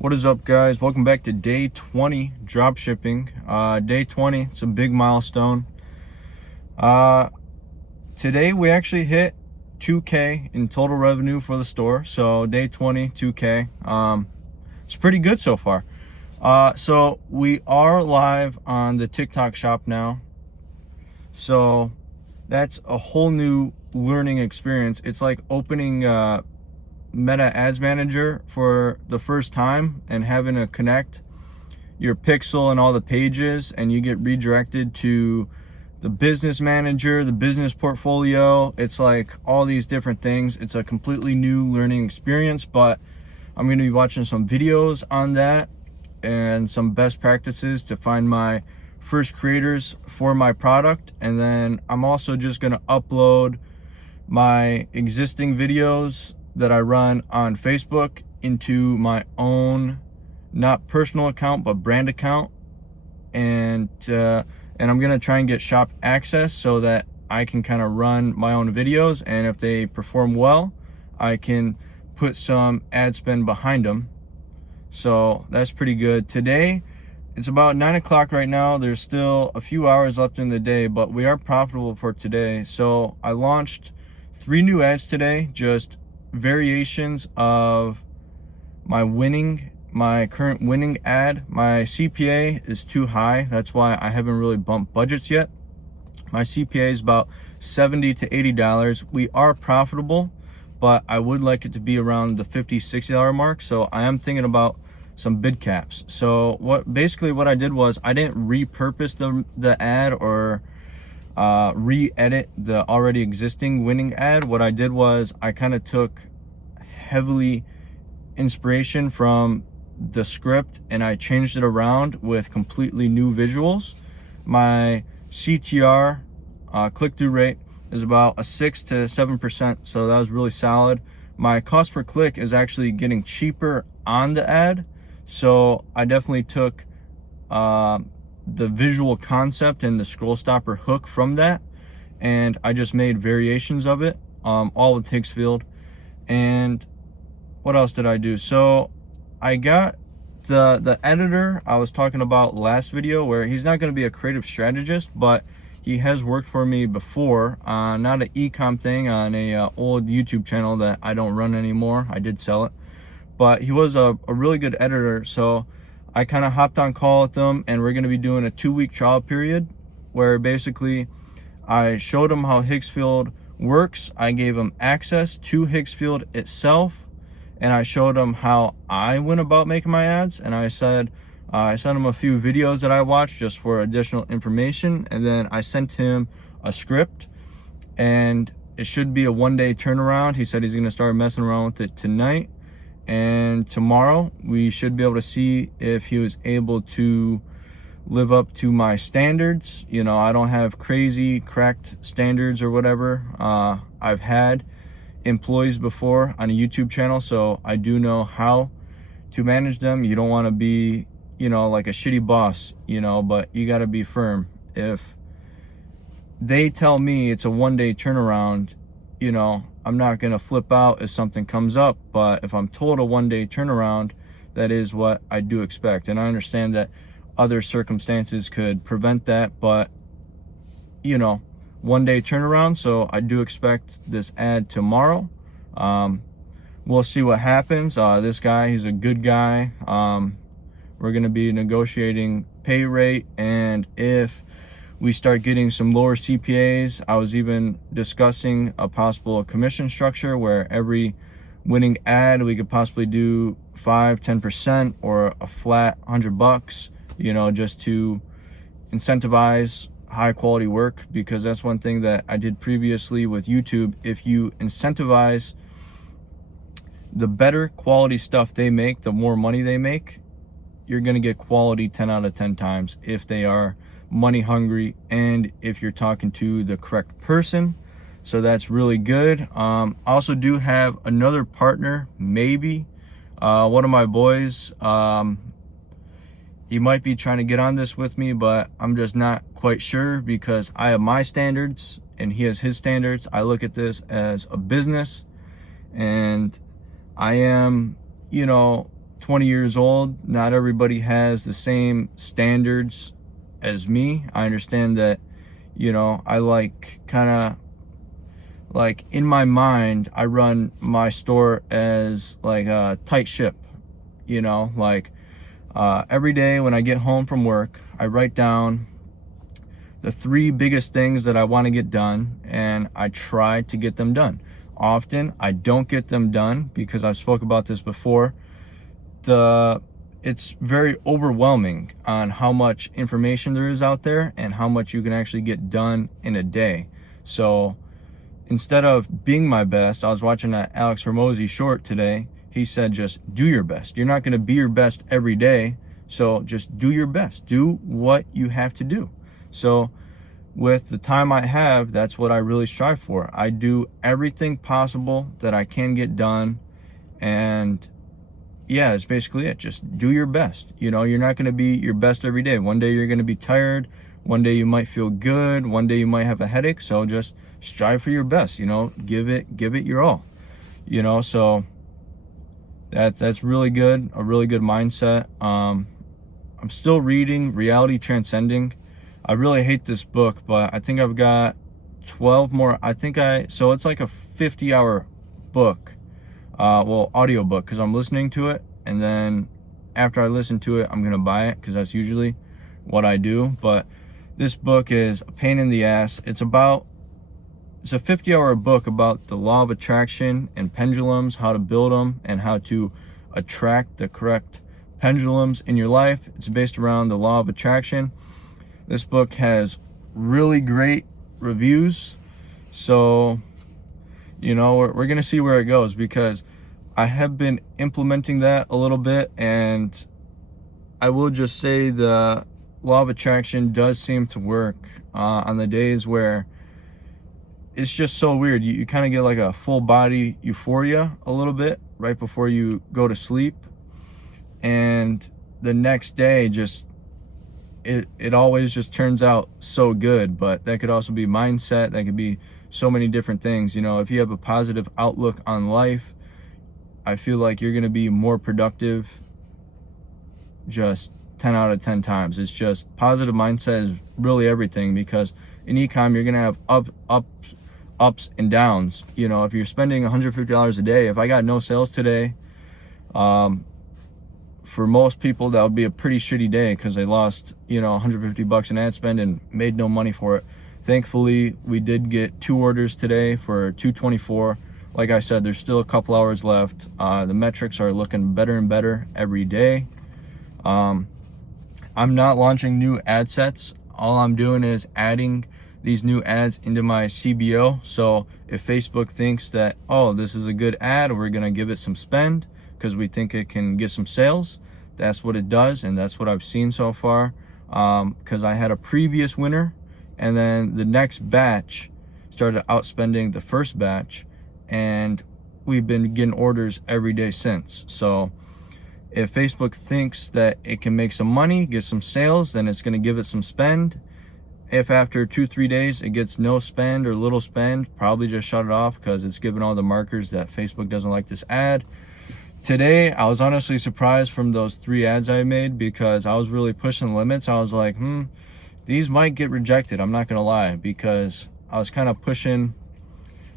What is up, guys? Welcome back to day 20 dropshipping. Day 20, it's a big milestone. Today we actually hit 2K in total revenue for the store. So day 20, 2K. It's pretty good so far. So we are live on the TikTok shop now. So that's a whole new learning experience. It's like opening Meta Ads Manager for the first time and having to connect your pixel and all the pages, and you get redirected to the business manager, the business portfolio. It's like all these different things. It's a completely new learning experience, but I'm going to be watching some videos on that and some best practices to find my first creators for my product. And then I'm also just going to upload my existing videos that I run on Facebook into my own, not personal account, but brand account. And I'm gonna try and get shop access so that I can kind of run my own videos, and if they perform well, I can put some ad spend behind them. So that's pretty good. Today, it's about 9 o'clock right now. There's still a few hours left in the day, but we are profitable for today. So I launched 3 new ads today, just variations of my current winning ad. My CPA is too high. That's why I haven't really bumped budgets yet. My CPA is about $70 to $80. We are profitable, but I would like it to be around the $50, $60 mark. So I am thinking about some bid caps. So what I did was I didn't repurpose the ad or re-edit the already existing winning ad. What I did was I kind of took heavily inspiration from the script and I changed it around with completely new visuals. My CTR, click-through rate, is about a 6 to 7%, so that was really solid. My cost per click is actually getting cheaper on the ad, so I definitely took the visual concept and the scroll stopper hook from that, and I just made variations of it, all with Higgsfield. And what else did I do? So I got the editor I was talking about last video, where he's not going to be a creative strategist, but he has worked for me before, not an e-com thing, on a old YouTube channel that I don't run anymore. I did sell it, but he was a really good editor. So I kind of hopped on call with them, and we're going to be doing a 2-week trial period where basically I showed him how Higgsfield works. I gave him access to Higgsfield itself, and I showed him how I went about making my ads. And I said, I sent him a few videos that I watched just for additional information, and then I sent him a script, and it should be a 1-day turnaround. He said he's going to start messing around with it tonight, and tomorrow we should be able to see if he was able to live up to my standards. You know, I don't have crazy cracked standards or whatever. I've had employees before on a YouTube channel, so I do know how to manage them. You don't want to be, like a shitty boss, but you got to be firm. If they tell me it's a 1-day turnaround, I'm not going to flip out if something comes up. But if I'm told a 1-day turnaround, that is what I do expect. And I understand that other circumstances could prevent that, but 1-day turnaround. So I do expect this ad tomorrow. We'll see what happens. This guy, he's a good guy. We're going to be negotiating pay rate, and if we start getting some lower CPAs, I was even discussing a possible commission structure where every winning ad we could possibly do 5-10% or a flat $100, just to incentivize high quality work, because that's one thing that I did previously with YouTube. If you incentivize the better quality stuff they make, the more money they make, you're going to get quality 10 out of 10 times if they are money hungry and if you're talking to the correct person. So that's really good. I also do have another partner, maybe one of my boys. He might be trying to get on this with me, but I'm just not quite sure, because I have my standards and he has his standards. I look at this as a business, and I am, 20 years old. Not everybody has the same standards as me. I understand that, I like kind of like in my mind, I run my store as like a tight ship, like every day when I get home from work, I write down the 3 biggest things that I want to get done, and I try to get them done. Often I don't get them done because I've spoke about this before. It's very overwhelming on how much information there is out there and how much you can actually get done in a day. So instead of being my best, I was watching that Alex Hormozy short today. He said, just do your best. You're not going to be your best every day. So just do your best. Do what you have to do. So with the time I have, that's what I really strive for. I do everything possible that I can get done. And yeah, that's basically it. Just do your best. You're not going to be your best every day. One day you're going to be tired. One day you might feel good. One day you might have a headache. So just strive for your best. Give it your all. So that's really good. A really good mindset. I'm still reading Reality Transcending. I really hate this book, but I think I've got 12 more. So it's like a 50-hour book. Audio book, because I'm listening to it, and then after I listen to it, I'm gonna buy it, because that's usually what I do. But this book is a pain in the ass. It's a 50-hour book about the law of attraction and pendulums, how to build them, and how to attract the correct pendulums in your life. It's based around the law of attraction. This book has really great reviews, so we're gonna see where it goes, because I have been implementing that a little bit, and I will just say the law of attraction does seem to work on the days where it's just so weird. You kind of get like a full body euphoria a little bit right before you go to sleep, and the next day it always just turns out so good. But that could also be mindset. That could be so many different things. If you have a positive outlook on life, I feel like you're going to be more productive just 10 out of 10 times. It's just positive mindset is really everything, because in e-com you're going to have ups and downs. If you're spending $150 a day, if I got no sales today, for most people that would be a pretty shitty day, because they lost $150 in ad spend and made no money for it. Thankfully, we did get 2 orders today for $224. Like I said, there's still a couple hours left. The metrics are looking better and better every day. I'm not launching new ad sets. All I'm doing is adding these new ads into my CBO. So if Facebook thinks that, oh, this is a good ad, we're gonna give it some spend because we think it can get some sales, that's what it does, and that's what I've seen so far. Because I had a previous winner, and then the next batch started outspending the first batch, and we've been getting orders every day since. So if Facebook thinks that it can make some money, get some sales, then it's going to give it some spend. If after 2-3 days it gets no spend or little spend, probably just shut it off, because it's giving all the markers that Facebook doesn't like this ad. Today, I was honestly surprised from those 3 ads I made, because I was really pushing the limits. I was like, these might get rejected. I'm not going to lie, because I was kind of pushing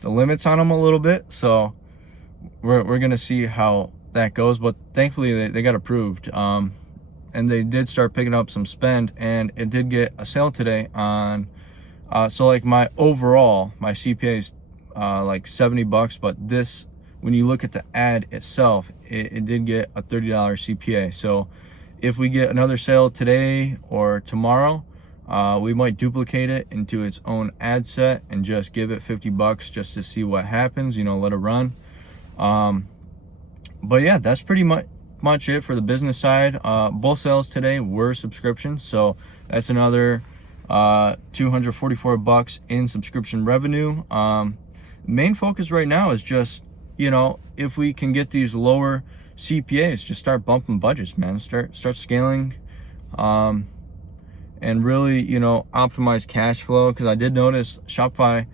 the limits on them a little bit. So we're going to see how that goes. But thankfully, they got approved. And they did start picking up some spend, and it did get a sale today on, so like my CPA is like $70, but this, when you look at the ad itself, it did get a $30 CPA. So if we get another sale today or tomorrow, we might duplicate it into its own ad set and just give it $50 just to see what happens, let it run. But yeah, that's pretty much it for the business side. Both sales today were subscriptions, so that's another $244 in subscription revenue. Main focus right now is just, if we can get these lower CPAs, just start bumping budgets, man. Start scaling, and really, optimize cash flow. Because I did notice Shopify,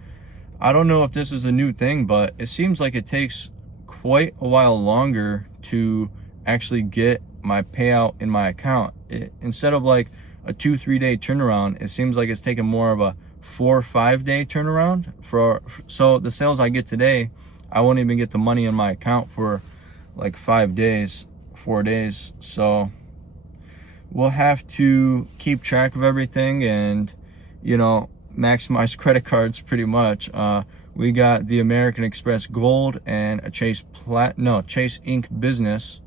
I don't know if this is a new thing, but it seems like it takes quite a while longer to actually get my payout in my account. Instead of like a 2-3 day turnaround, it seems like it's taking more of a 4 or 5 day turnaround. So the sales I get today, I won't even get the money in my account for like 5 days, 4 days. So we'll have to keep track of everything and, you know, maximize credit cards pretty much. We got the American Express Gold and a Chase Ink Business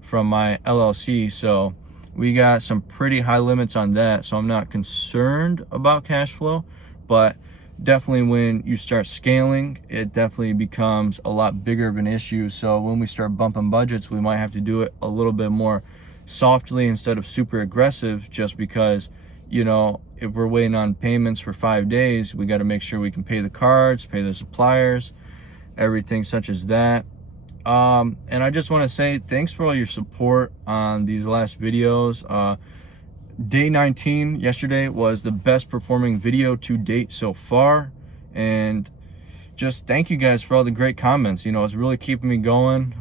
from my LLC. So we got some pretty high limits on that. So I'm not concerned about cash flow, but definitely when you start scaling, it definitely becomes a lot bigger of an issue. So when we start bumping budgets, we might have to do it a little bit more softly instead of super aggressive, just because, you know, if we're waiting on payments for 5 days, we got to make sure we can pay the cards, pay the suppliers, everything such as that. And I just want to say thanks for all your support on these last videos. Day 19 yesterday was the best performing video to date so far, and just thank you guys for all the great comments. You know, it's really keeping me going.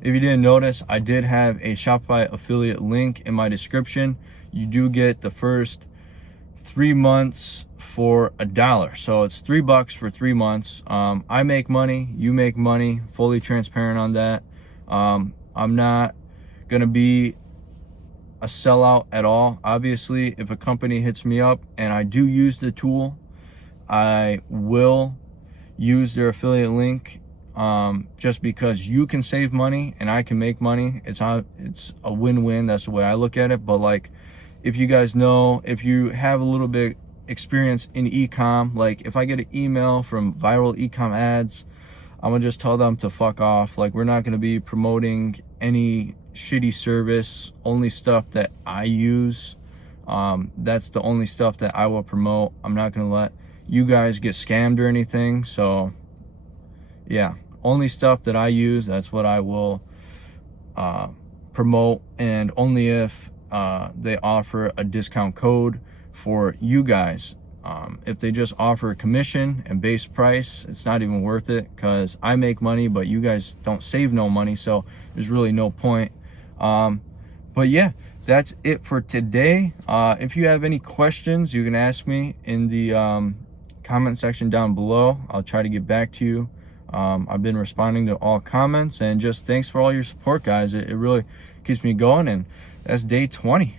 If you didn't notice, I did have a Shopify affiliate link in my description. You do get the first 3 months for $1, so it's $3 for 3 months. I make money, you make money, fully transparent on that. I'm not gonna be a sellout at all. Obviously, if a company hits me up and I do use the tool, I will use their affiliate link, just because you can save money and I can make money. It's a win-win. That's the way I look at it. But like, if you guys know, if you have a little bit experience in e-com, like if I get an email from viral e-com ads, I'm gonna just tell them to fuck off. Like, we're not gonna be promoting any shitty service, only stuff that I use. That's the only stuff that I will promote. I'm not gonna let you guys get scammed or anything. So yeah, only stuff that I use, that's what I will promote, and only if they offer a discount code for you guys. If they just offer a commission and base price, it's not even worth it, because I make money but you guys don't save no money, so there's really no point. But yeah, that's it for today. If you have any questions, you can ask me in the comment section down below. I'll try to get back to you. I've been responding to all comments, and just thanks for all your support, guys. It really keeps me going, and that's day 20.